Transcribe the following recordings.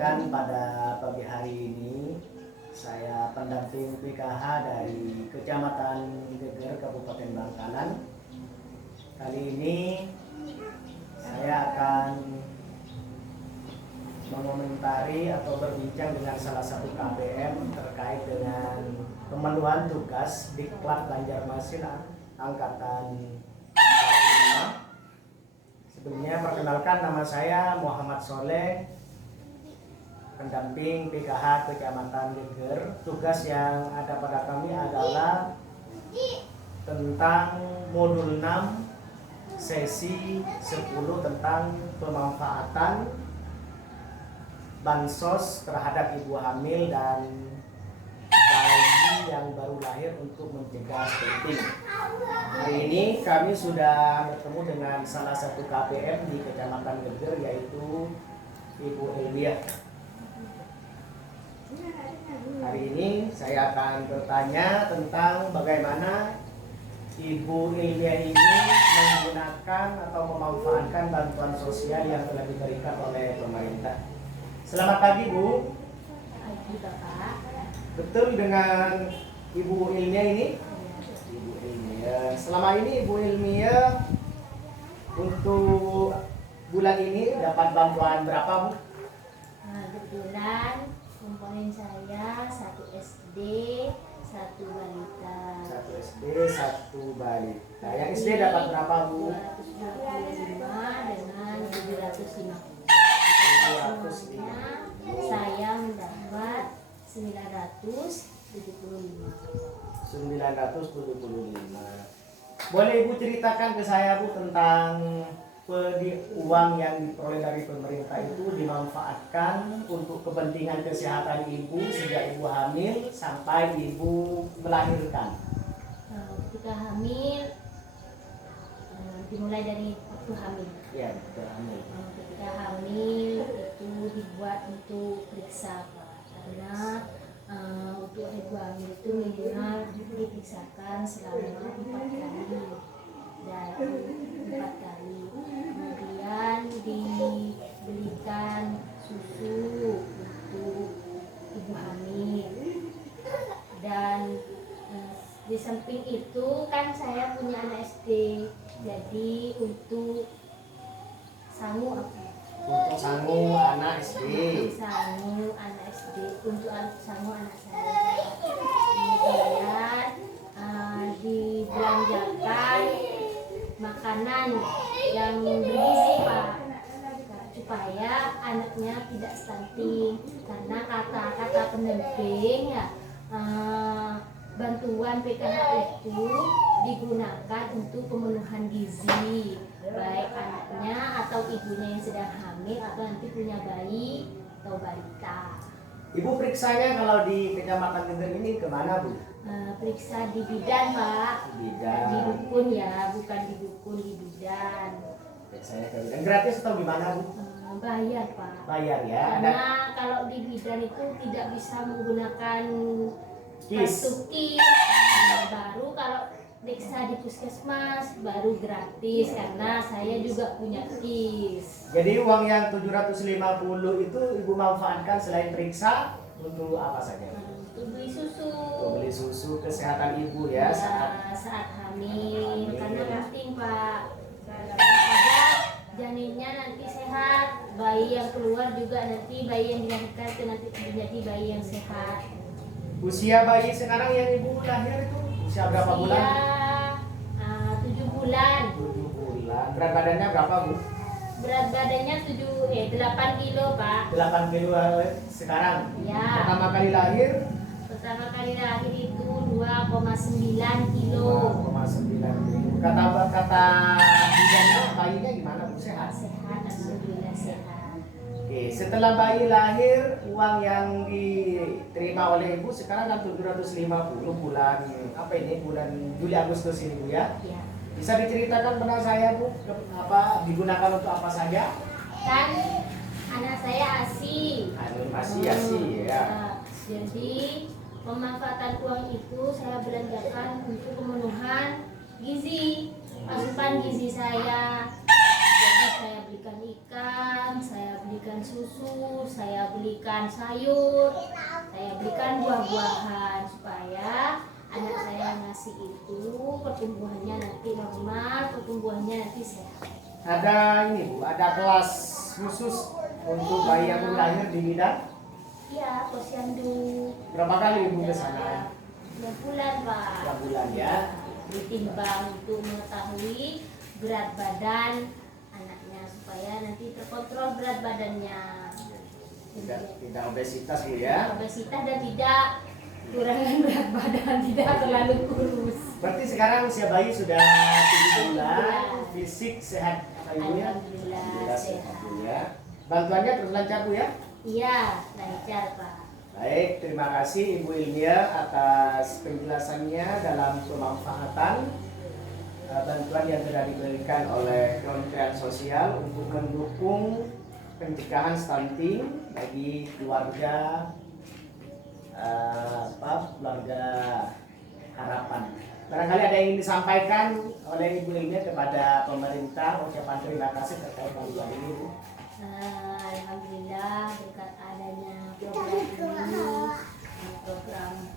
Perkenalkan, pada pagi hari ini saya pendamping PKH dari Kecamatan Geger, Kabupaten Bangkalan. Kali ini saya akan mengomentari atau berbincang dengan salah satu KPM terkait dengan pemenuhan tugas Diklat Banjarmasin Angkatan 45. Sebelumnya perkenalkan, nama saya Muhammad Soleh, pendamping PKH Kecamatan Geger. Tugas yang ada pada kami adalah tentang modul 6 sesi 10 tentang pemanfaatan bansos terhadap ibu hamil dan bayi yang baru lahir untuk mencegah stunting. Hari ini kami sudah bertemu dengan salah satu KPM di Kecamatan Geger, yaitu Ibu Ilmiah. Hari ini saya akan bertanya tentang bagaimana Ibu Ilmiah ini menggunakan atau memanfaatkan bantuan sosial yang telah diberikan oleh pemerintah. Selamat pagi, Bu. Pagi, Bapak. Betul dengan Ibu Ilmiah ini? Ibu Ilmiah. Selama ini Ibu Ilmiah untuk bulan ini dapat bantuan berapa, Bu? Kebetulan komponen saya 1 SD, 1 balita. 1 SD, 1 balita. Yang SD dapat berapa, Bu? 225 dengan 750. 250. Saya mendapat 975. 975. Boleh Ibu ceritakan ke saya, Bu, tentang uang yang diperoleh dari pemerintah itu dimanfaatkan untuk kepentingan kesehatan ibu sejak ibu hamil sampai ibu melahirkan. Ketika hamil, dimulai dari waktu hamil. Ya, betul, hamil. Ketika hamil itu dibuat untuk periksa, Pak, karena untuk ibu hamil itu minimal diperiksakan selama 4 kali dan 4 kali. Kemudian dibelikan susu untuk ibu hamil, dan di samping itu kan saya punya anak SD, jadi untuk sangu Untuk sangu anak SD. sangu anak SD, untuk sangu anak saya. Kemudian dibelanjakan makanan yang bergizi, Pak, supaya anaknya tidak stunting. Karena kata pendamping ya, bantuan PKH itu digunakan untuk pemenuhan gizi, baik anaknya atau ibunya yang sedang hamil atau nanti punya bayi atau balita. Ibu periksanya kalau di Kecamatan Geger ini kemana, Bu? Periksa di bidan, Pak. Bidan. Di dukun ya, bukan di dukun, di bidan. Periksanya ke bidan. Gratis atau gimana, Bu? Bayar, Pak. Bayar ya. Karena kalau di bidan itu tidak bisa menggunakan Kis. kartu kis. Baru kalau periksa di puskesmas baru gratis, karena saya juga punya kis. Jadi uang yang 750 itu Ibu manfaatkan selain periksa untuk apa saja? Untuk beli susu. Untuk beli susu kesehatan ibu ya, saat hamil. Karena penting, Pak. Agar janinnya nanti sehat, bayi yang keluar juga nanti bayi yang dilahirkan itu nanti menjadi bayi yang sehat. Usia bayi sekarang yang Ibu lahir itu usia berapa bulan? 7 bulan. 7 bulan. Berat badannya berapa, Bu? Berat badannya 8 kilo, Pak. 8 kilo sekarang. Ya. Pertama kali lahir Pertama kali lahir itu 2,9 kilo. 2,9 kilo. Kata bidannya bayinya gimana, Bu? Sehat? Sehat, alhamdulillah sehat. Oke, setelah bayi lahir, uang yang diterima oleh Ibu sekarang kan 750 bulan apa ini? Bulan Juli Agustus ini, Bu ya. Ya. Bisa diceritakan benar saya, Bu, apa digunakan untuk apa saja? Kan anak saya ASI. Masih ya. Jadi pemanfaatan uang itu saya belanjakan untuk pemenuhan gizi, asupan gizi saya. Jadi saya belikan ikan, saya beli belikan susu, saya belikan sayur, saya belikan buah-buahan supaya anak saya ngasih itu pertumbuhannya nanti normal, pertumbuhannya nanti sehat. Ada ini Bu, ada kelas khusus untuk bayi yang baru lahir di bidan? Iya, posyandu. Berapa kali Ibu ke sana? 2 bulan, Pak. 2 bulan ya. Ditimbang untuk mengetahui berat badan anaknya supaya nanti terkontrol berat badannya. Tidak obesitas Bu ya. Obesitas dan tidak kurangan berat badan, tidak terlalu kurus. Berarti sekarang usia bayi sudah 7 bulan, fisik sehat apa Ibu ya? Alhamdulillah sehat sehat. Bu ya. Bantuannya terus lancar Bu ya? Iya, lancar, Pak. Baik, terima kasih Ibu Ilmia atas penjelasannya dalam pemanfaatan bantuan yang telah diberikan oleh Kementerian Sosial untuk mendukung pencegahan stunting bagi keluarga keluarga harapan. Barangkali ada yang ingin disampaikan oleh Ibu Ilmia kepada pemerintah, ucapan terima kasih terkait bantuan ini Bu. Alhamdulillah berkat adanya program ini,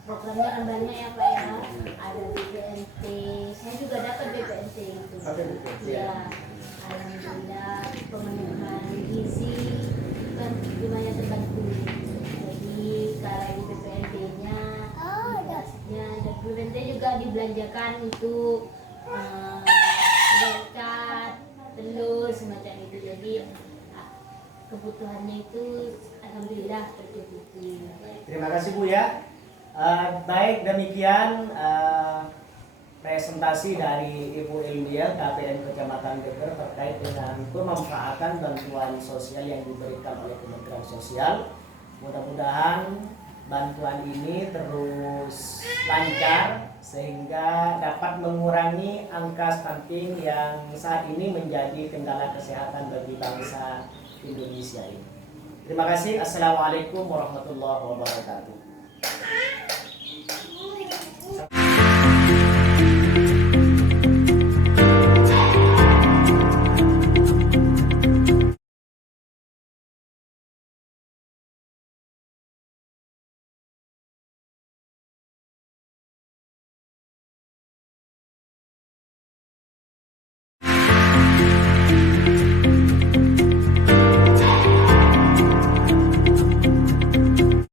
programnya kan banyak ya Pak ya. Ada BPNT, saya juga dapat BPNT itu. Oke, Bu. Ya, alhamdulillah pemenuhan gizi kan lumayan terbantu. Jadi kalau di BPNT-nya, dikasihnya dan BPNT juga dibelanjakan untuk berikan telur semacam itu. Jadi kebutuhannya itu alhamdulillah tercukupi. Terima kasih Bu ya. Baik demikian presentasi dari Ibu Ilmia KPN Kecamatan Geger terkait dengan pemanfaatan bantuan sosial yang diberikan oleh Kementerian Sosial. Mudah-mudahan bantuan ini terus lancar sehingga dapat mengurangi angka stunting yang saat ini menjadi kendala kesehatan bagi bangsa Indonesia ini. Terima kasih. Assalamualaikum warahmatullahi wabarakatuh.